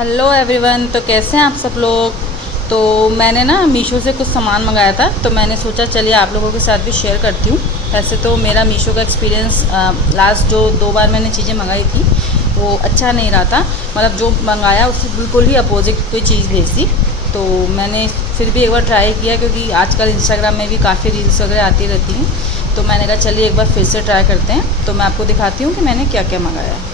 Hello everyone. तो कैसे हैं आप सब लोग। तो मैंने ना मीशो से कुछ सामान मंगाया था, तो मैंने सोचा चलिए आप लोगों के साथ भी शेयर करती हूँ। वैसे तो मेरा मीशो का एक्सपीरियंस लास्ट जो 2 बार मैंने चीज़ें मंगाई थी वो अच्छा नहीं रहा था। मतलब जो मंगाया उससे बिल्कुल ही अपोजिट कोई चीज़ भेज दी। तो मैंने फिर भी एक बार ट्राई किया, क्योंकि आजकल इंस्टाग्राम में भी काफ़ी रील्स वगैरह आती रहती हैं। तो मैंने कहा चलिए एक बार फिर से ट्राई करते हैं। तो मैं आपको दिखाती हूँ कि मैंने क्या क्या मंगाया है।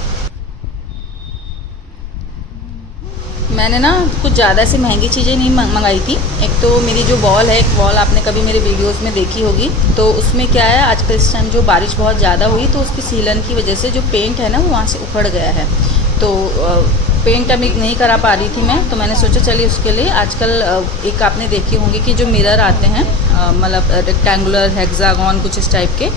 मैंने ना कुछ ज़्यादा ऐसे महंगी चीज़ें नहीं मंगाई थी। एक तो मेरी जो वॉल है, एक वॉल आपने कभी मेरे वीडियोस में देखी होगी। तो उसमें क्या है, आजकल इस टाइम जो बारिश बहुत ज़्यादा हुई तो उसकी सीलन की वजह से जो पेंट है ना वो वहाँ से उखड़ गया है। तो पेंट अभी नहीं करा पा रही थी मैं, तो मैंने सोचा चलिए उसके लिए आजकल एक आपने देखे होंगे कि जो मिरर आते हैं, मतलब रेक्टेंगुलर हेक्सागन कुछ इस टाइप के।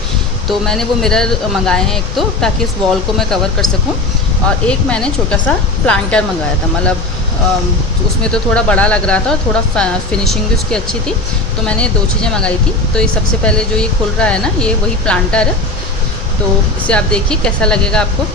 तो मैंने वो मिरर मंगाए हैं एक तो, ताकि उस वॉल को मैं कवर कर सकूं। और एक मैंने छोटा सा प्लांटर मंगाया था, मतलब उसमें तो थोड़ा बड़ा लग रहा था और थोड़ा फिनिशिंग भी उसकी अच्छी थी। तो मैंने 2 चीज़ें मंगाई थी। तो ये सबसे पहले जो ये खुल रहा है ना, ये वही प्लांटर है। तो इसे आप देखिए कैसा लगेगा आपको।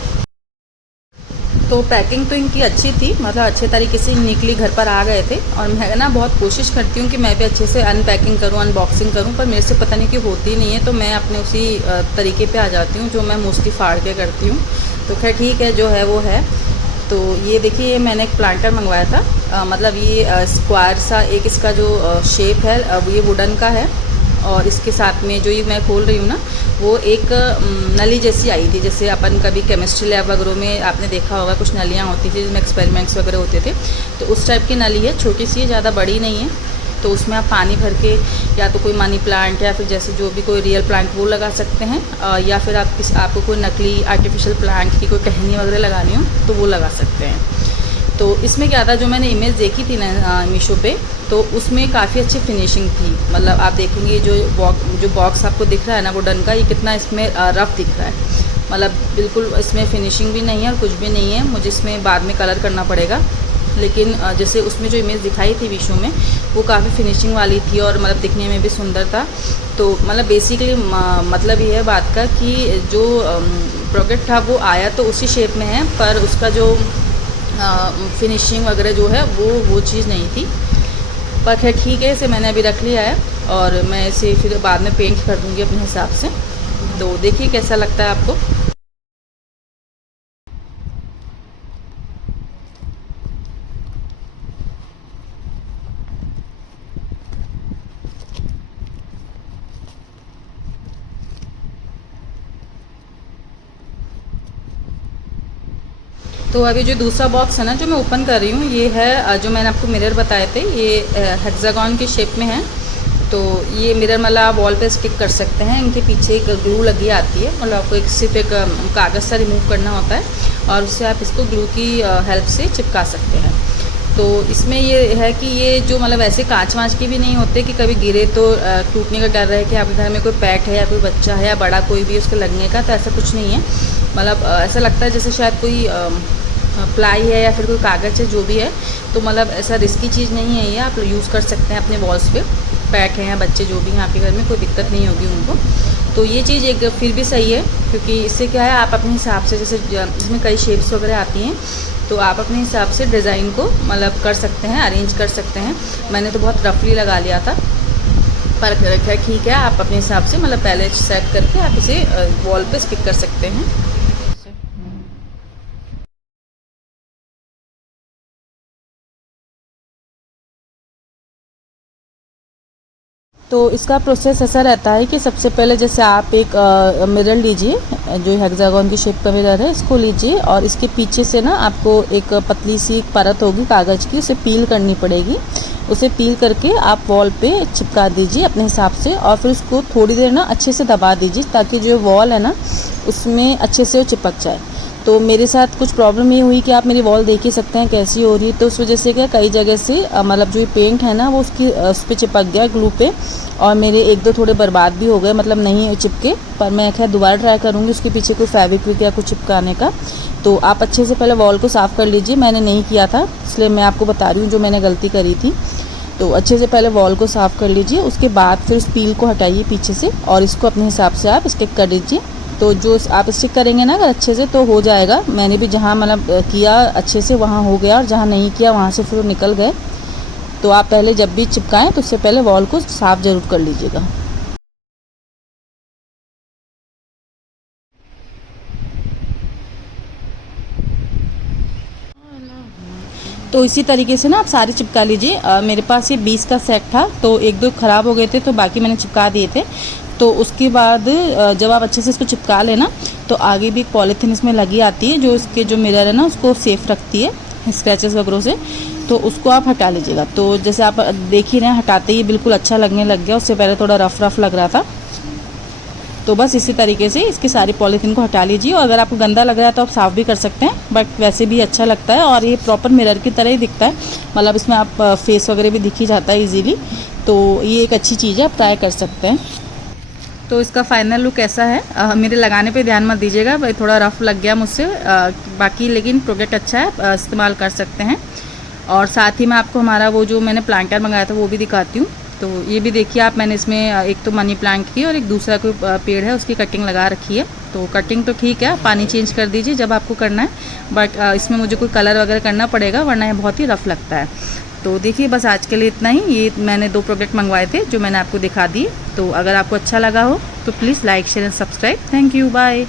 तो पैकिंग तो इनकी अच्छी थी, मतलब अच्छे तरीके से निकली, घर पर आ गए थे। और मैं ना बहुत कोशिश करती हूँ कि मैं भी अच्छे से अनपैकिंग करूँ, अनबॉक्सिंग करूँ, पर मेरे से पता नहीं क्यों होती नहीं है। तो मैं अपने उसी तरीके पे आ जाती हूँ जो मैं मोस्टली फाड़ के करती हूँ। तो खैर ठीक है, जो है वो है। तो ये देखिए, ये मैंने एक प्लांटर मंगवाया था। मतलब ये स्क्वायर सा एक इसका जो शेप है, अब ये वुडन का है। और इसके साथ में जो ये मैं खोल रही हूँ ना, वो एक नली जैसी आई थी। जैसे अपन कभी केमिस्ट्री लैब वगैरह में आपने देखा होगा, कुछ नलियाँ होती थी जिसमें एक्सपेरिमेंट्स वगैरह होते थे। तो उस टाइप की नली है, छोटी सी है, ज़्यादा बड़ी नहीं है। तो उसमें आप पानी भर के या तो कोई मनी प्लांट या फिर जैसे जो भी कोई रियल प्लांट वो लगा सकते हैं, या फिर आपको कोई नकली आर्टिफिशियल प्लांट की कोई टहनी वगैरह लगानी हो तो वो लगा सकते हैं। तो इसमें क्या था, जो मैंने इमेज देखी थी ना मीशो पे, तो उसमें काफ़ी अच्छी फिनिशिंग थी। मतलब आप देखेंगे जो बॉक्स आपको दिख रहा है ना वुडन का, ये कितना इसमें रफ़ दिख रहा है। मतलब बिल्कुल इसमें फिनिशिंग भी नहीं है और कुछ भी नहीं है। मुझे इसमें बाद में कलर करना पड़ेगा। लेकिन जैसे उसमें जो इमेज दिखाई थी मीशो में, वो काफ़ी फिनिशिंग वाली थी और मतलब दिखने में भी सुंदर था। तो मतलब बेसिकली मतलब ये है बात का कि जो प्रोडक्ट था वो आया तो उसी शेप में है, पर उसका जो फिनिशिंग वगैरह जो है वो चीज़ नहीं थी। पर खैर ठीक है, इसे मैंने अभी रख लिया है और मैं इसे फिर बाद में पेंट कर दूँगी अपने हिसाब से। तो देखिए कैसा लगता है आपको। तो अभी जो दूसरा बॉक्स है ना जो मैं ओपन कर रही हूँ, ये है जो मैंने आपको मिरर बताए थे, ये हेक्सागन की शेप में है। तो ये मिरर मतलब आप वॉल पे स्टिक कर सकते हैं। इनके पीछे एक ग्लू लगी आती है, मतलब आपको सिर्फ एक कागज़ सा रिमूव करना होता है और उससे आप इसको ग्लू की हेल्प से चिपका सकते हैं। तो इसमें ये है कि ये जो मतलब ऐसे कांच वाँच के भी नहीं होते कि कभी गिरे तो टूटने का डर रहे कि आपके घर में कोई पेट है या कोई बच्चा है या बड़ा कोई भी उसके लगने का, तो ऐसा कुछ नहीं है। मतलब ऐसा लगता है जैसे शायद कोई प्लाई है या फिर कोई कागज़ है, जो भी है। तो मतलब ऐसा रिस्की चीज़ नहीं है ये, आप यूज़ कर सकते हैं अपने वॉल्स पे। पेट हैं या बच्चे जो भी हैं आपके घर में, कोई दिक्कत नहीं होगी उनको। तो ये चीज़ एक फिर भी सही है, क्योंकि इससे क्या है, आप अपने हिसाब से, जैसे इसमें कई शेप्स वगैरह आती हैं, तो आप अपने हिसाब से डिज़ाइन को मतलब कर सकते हैं, अरेंज कर सकते हैं। मैंने तो बहुत रफली लगा लिया था, पर खैर ठीक है, आप अपने हिसाब से मतलब पहले सेट करके आप इसे वॉल पे स्टिक कर सकते हैं। तो इसका प्रोसेस ऐसा रहता है कि सबसे पहले जैसे आप एक मिरर लीजिए, जो हेक्सागन की शेप का मिरर है, इसको लीजिए और इसके पीछे से ना आपको एक पतली सी एक परत होगी कागज़ की, उसे पील करनी पड़ेगी। उसे पील करके आप वॉल पे चिपका दीजिए अपने हिसाब से, और फिर उसको थोड़ी देर ना अच्छे से दबा दीजिए ताकि जो वॉल है ना उसमें अच्छे से वो चिपक जाए। तो मेरे साथ कुछ प्रॉब्लम ये हुई कि आप मेरी वॉल देख ही सकते हैं कैसी हो रही है। तो उस वजह से क्या, कई जगह से मतलब जो ये पेंट है ना वो उस पर चिपक गया ग्लू पे, और मेरे 1-2 थोड़े बर्बाद भी हो गए, मतलब नहीं चिपके। पर मैं खैर दोबारा ट्राई करूँगी उसके पीछे कोई फेविक्विक या कुछ चिपकाने का। तो आप अच्छे से पहले वॉल को साफ़ कर लीजिए। मैंने नहीं किया था, इसलिए मैं आपको बता रही हूँ जो मैंने गलती करी थी। तो अच्छे से पहले वॉल को साफ़ कर लीजिए, उसके बाद फिर उस पील को हटाइए पीछे से और इसको अपने हिसाब से आप स्टिक कर दीजिए। तो जो आप स्टिक करेंगे ना अगर अच्छे से तो हो जाएगा। मैंने भी जहाँ मतलब किया अच्छे से वहाँ हो गया, और जहाँ नहीं किया वहाँ से फिर निकल गए। तो आप पहले जब भी चिपकाएं तो उससे पहले वॉल को साफ़ ज़रूर कर लीजिएगा। तो इसी तरीके से ना आप सारे चिपका लीजिए। मेरे पास ये 20 का सेट था, तो एक दो ख़राब हो गए थे तो बाकी मैंने चिपका दिए थे। तो उसके बाद जब आप अच्छे से इसको चिपका लेना तो आगे भी एक पॉलीथीन इसमें लगी आती है जो इसके जो मिरर है ना उसको सेफ़ रखती है स्क्रैचेस वगैरह से, तो उसको आप हटा लीजिएगा। तो जैसे आप देख ही रहे हैं हटाते ही बिल्कुल अच्छा लगने लग गया, उससे पहले थोड़ा रफ लग रहा था। तो बस इसी तरीके से इसकी सारी पॉलीथीन को हटा लीजिए, और अगर आपको गंदा लग रहा है तो आप साफ़ भी कर सकते हैं, बट वैसे भी अच्छा लगता है और ये प्रॉपर मिरर की तरह ही दिखता है। मतलब इसमें आप फेस वगैरह भी दिख ही जाता है इजीली। तो ये एक अच्छी चीज़ है, आप ट्राई कर सकते हैं। तो इसका फाइनल लुक ऐसा है। मेरे लगाने पे ध्यान मत दीजिएगा, भाई थोड़ा रफ लग गया मुझसे, बाकी लेकिन प्रोडक्ट अच्छा है, इस्तेमाल कर सकते हैं। और साथ ही मैं आपको हमारा वो जो मैंने प्लांटर मंगाया था वो भी दिखाती हूँ। तो ये भी देखिए आप, मैंने इसमें एक तो मनी प्लांट की और एक दूसरा कोई पेड़ है उसकी कटिंग लगा रखी है। तो कटिंग तो ठीक है, पानी चेंज कर दीजिए जब आपको करना है, बट इसमें मुझे कोई कलर वगैरह करना पड़ेगा वरना ये बहुत ही रफ़ लगता है। तो देखिए बस आज के लिए इतना ही। ये मैंने 2 प्रोडक्ट मंगवाए थे जो मैंने आपको दिखा दिए। तो अगर आपको अच्छा लगा हो तो please like share and subscribe. Thank you, bye.